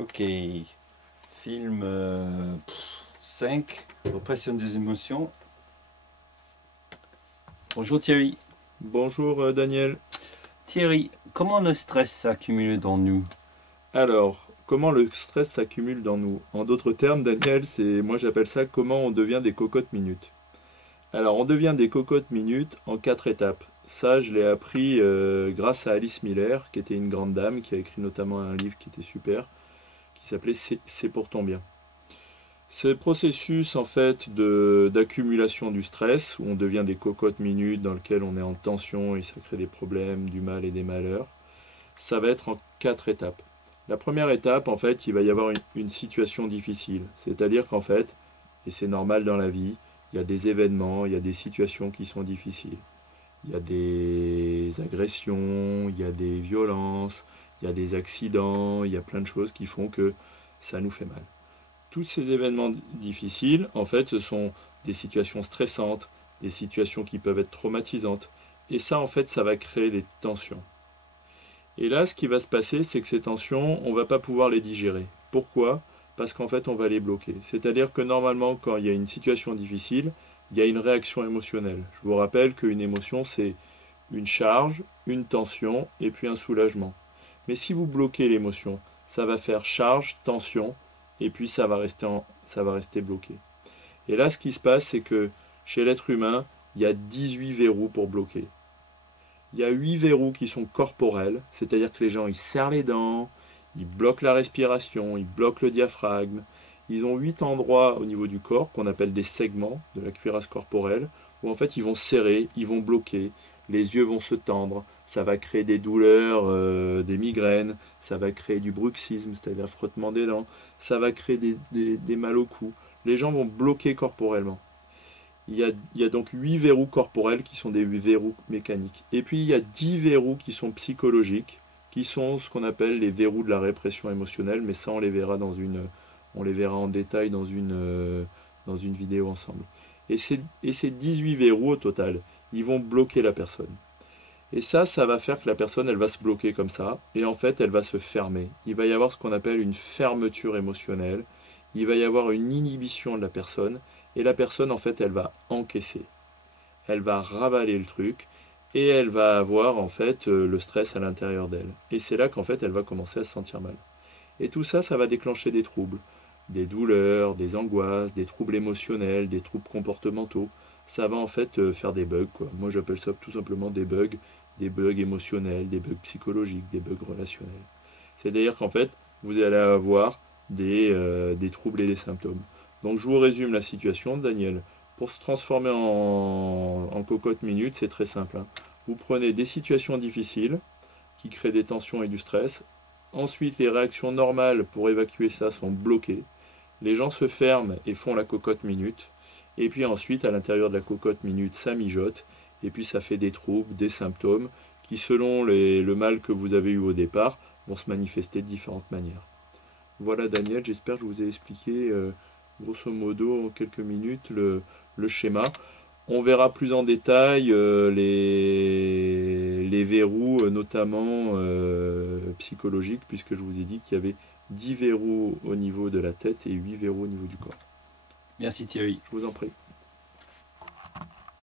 Ok, film 5, Repression des émotions. Bonjour Thierry. Bonjour Daniel. Thierry, comment le stress s'accumule dans nous? Alors, comment le stress s'accumule dans nous? En d'autres termes, Daniel, moi j'appelle ça comment on devient des cocottes minutes. Alors, on devient des cocottes minutes en 4 étapes. Ça, je l'ai appris grâce à Alice Miller, qui était une grande dame, qui a écrit notamment un livre qui était super, qui s'appelait C'est pour ton bien. Ce processus en fait d'accumulation du stress, où on devient des cocottes minutes dans lequel on est en tension et ça crée des problèmes, du mal et des malheurs, ça va être en 4 étapes. La première étape, en fait, il va y avoir une situation difficile. C'est-à-dire qu'en fait, et c'est normal dans la vie, il y a des événements, il y a des situations qui sont difficiles. Il y a des agressions, il y a des violences, il y a des accidents, il y a plein de choses qui font que ça nous fait mal. Tous ces événements difficiles, en fait, ce sont des situations stressantes, des situations qui peuvent être traumatisantes. Et ça, en fait, ça va créer des tensions. Et là, ce qui va se passer, c'est que ces tensions, on ne va pas pouvoir les digérer. Pourquoi? Parce qu'en fait, on va les bloquer. C'est-à-dire que normalement, quand il y a une situation difficile, il y a une réaction émotionnelle. Je vous rappelle qu'une émotion, c'est une charge, une tension et puis un soulagement. Mais si vous bloquez l'émotion, ça va faire charge, tension, et puis ça va rester bloqué. Et là, ce qui se passe, c'est que chez l'être humain, il y a 18 verrous pour bloquer. Il y a 8 verrous qui sont corporels, c'est-à-dire que les gens ils serrent les dents, ils bloquent la respiration, ils bloquent le diaphragme. Ils ont 8 endroits au niveau du corps qu'on appelle des segments de la cuirasse corporelle, où en fait ils vont serrer, ils vont bloquer, les yeux vont se tendre, ça va créer des douleurs, des migraines, ça va créer du bruxisme, c'est-à-dire frottement des dents, ça va créer des mal au cou. Les gens vont bloquer corporellement. Il y a donc 8 verrous corporels qui sont des verrous mécaniques. Et puis il y a 10 verrous qui sont psychologiques, qui sont ce qu'on appelle les verrous de la répression émotionnelle, mais ça on les verra en détail dans une vidéo ensemble. Et ces 18 verrous au total, ils vont bloquer la personne. Et ça va faire que la personne, elle va se bloquer comme ça, et en fait, elle va se fermer. Il va y avoir ce qu'on appelle une fermeture émotionnelle, il va y avoir une inhibition de la personne, et la personne, en fait, elle va encaisser. Elle va ravaler le truc, et elle va avoir, en fait, le stress à l'intérieur d'elle. Et c'est là qu'en fait, elle va commencer à se sentir mal. Et tout ça, ça va déclencher des troubles, des douleurs, des angoisses, des troubles émotionnels, des troubles comportementaux. Ça va en fait faire des bugs, quoi. Moi, j'appelle ça tout simplement des bugs émotionnels, des bugs psychologiques, des bugs relationnels. C'est-à-dire qu'en fait, vous allez avoir des troubles et des symptômes. Donc, je vous résume la situation, Daniel. Pour se transformer en cocotte minute, c'est très simple, hein. Vous prenez des situations difficiles qui créent des tensions et du stress. Ensuite, les réactions normales pour évacuer ça sont bloquées. Les gens se ferment et font la cocotte minute. Et puis ensuite, à l'intérieur de la cocotte minute, ça mijote. Et puis ça fait des troubles, des symptômes qui, selon le mal que vous avez eu au départ, vont se manifester de différentes manières. Voilà Daniel, j'espère que je vous ai expliqué grosso modo en quelques minutes le schéma. On verra plus en détail les verrous, notamment psychologiques, puisque je vous ai dit qu'il y avait 10 verrous au niveau de la tête et 8 verrous au niveau du corps. Merci Thierry. Je vous en prie.